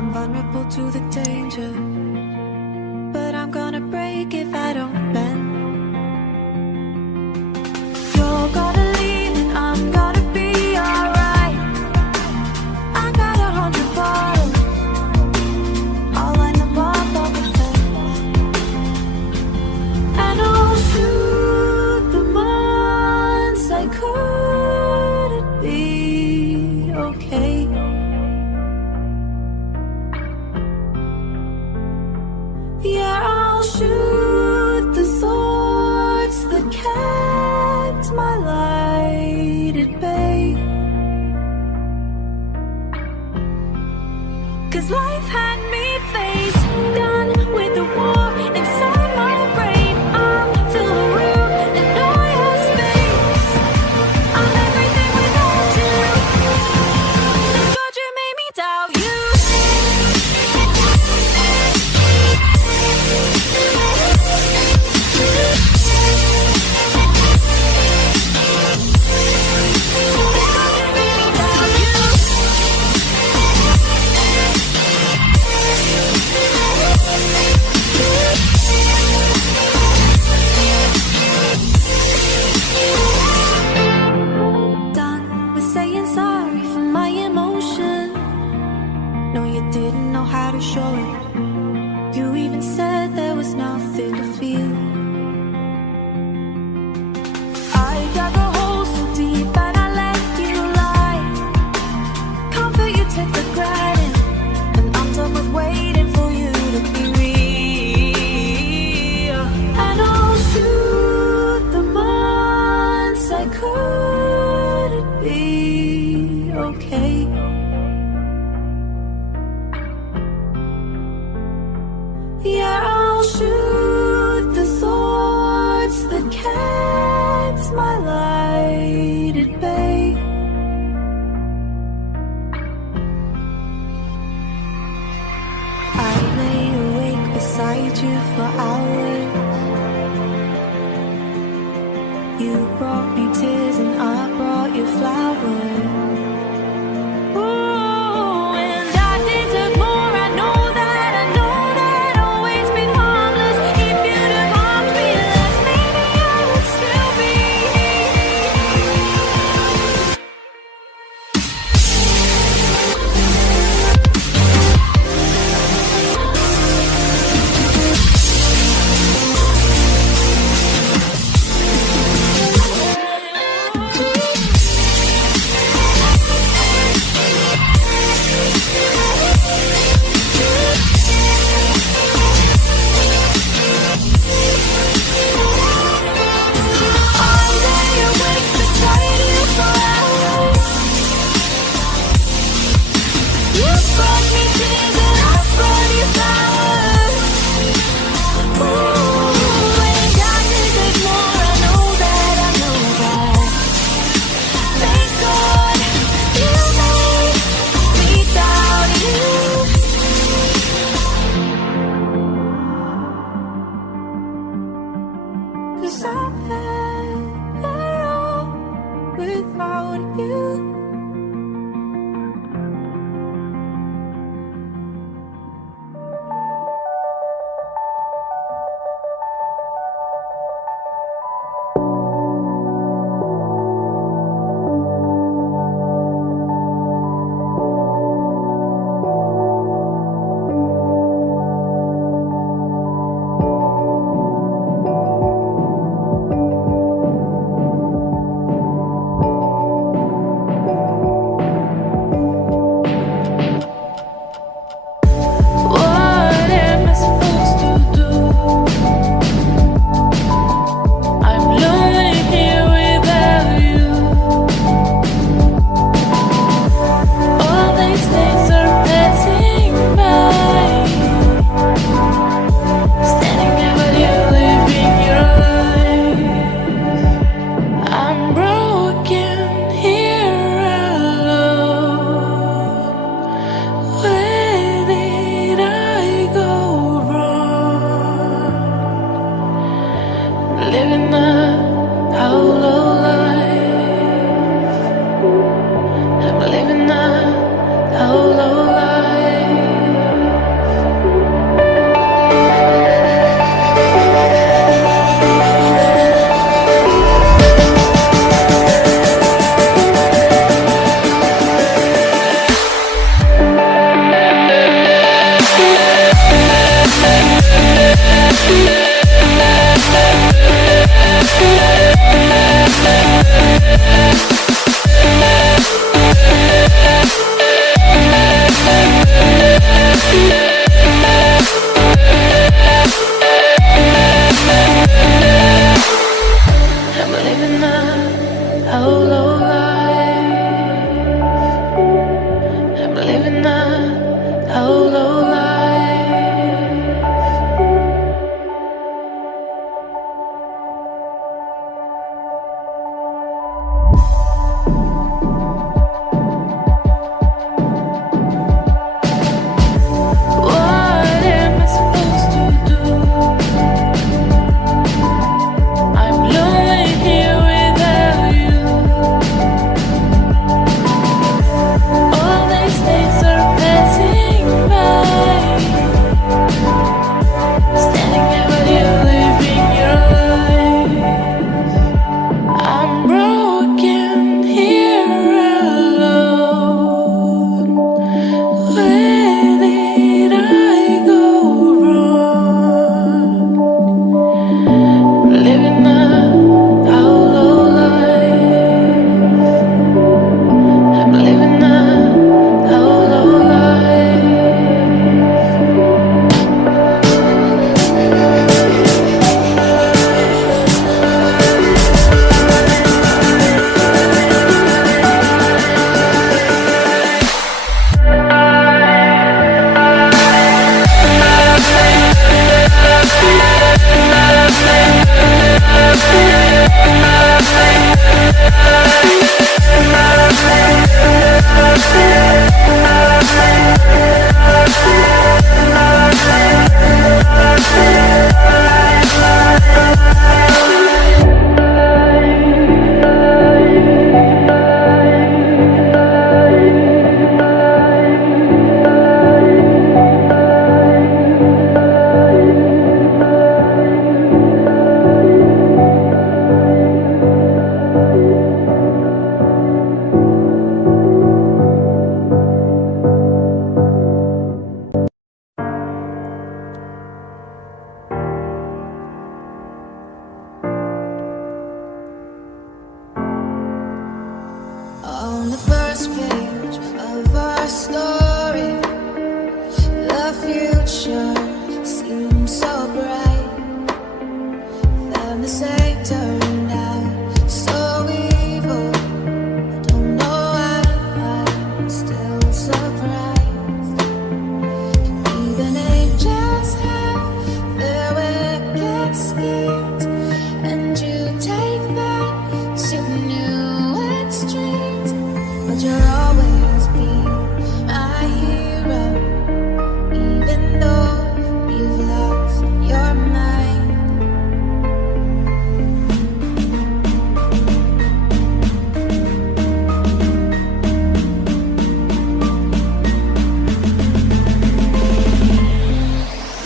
I'm vulnerable to the danger, but I'm gonna break if I don't bend. You're gonna leave and I'm gonna be alright. I got 100 bottles, I'll line them up on the fence, and I'll shoot the months I couldn't be okay. Yeah, I'll shoot the thoughts that kept my light at bay. 'Cause life had me face down with the war inside my brain. I'm fill the room and know your space. I'm everything without you. Thank God you made me doubt you. Done with saying sorry for my emotion. No, you didn't know how to show it. You even said there was nothing to feel. I dug a hole so deep and I let you lie. Comfort you took for granted, and I'm done with waiting for you to be real. And I'll shoot the months I couldn't be okay. Yeah, I'll shoot the thoughts that kept my light at bay. I lay awake beside you for hours. You brought me tears and I brought you flowers. Ooh, and I deserve more. I know that, always been harmless. If you'd have harmed me less, maybe I would still be. 'Cause I'm better off without you. I'm living a hollow life. What am I supposed to do? I'm lonely here without you. All these days are passing by, standing there while you're living your life. I'm broken here alone. Where did I go wrong? Living a hollow life. I'm living a hollow On the first page of our story, the future seemed so bright. Then the say turned out so evil. I don't know why I'm still surprised. Even angels have their wicked schemes, and you take that to new extremes. But you'll always be my hero, even though you've lost your mind.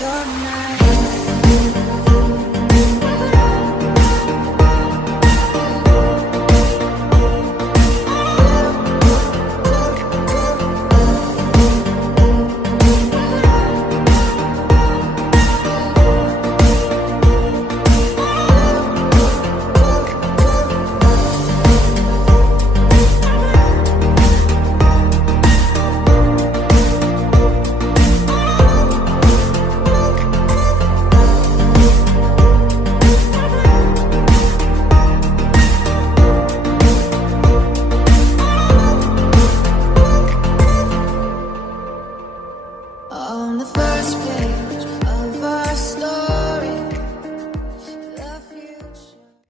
You're mine. On the first page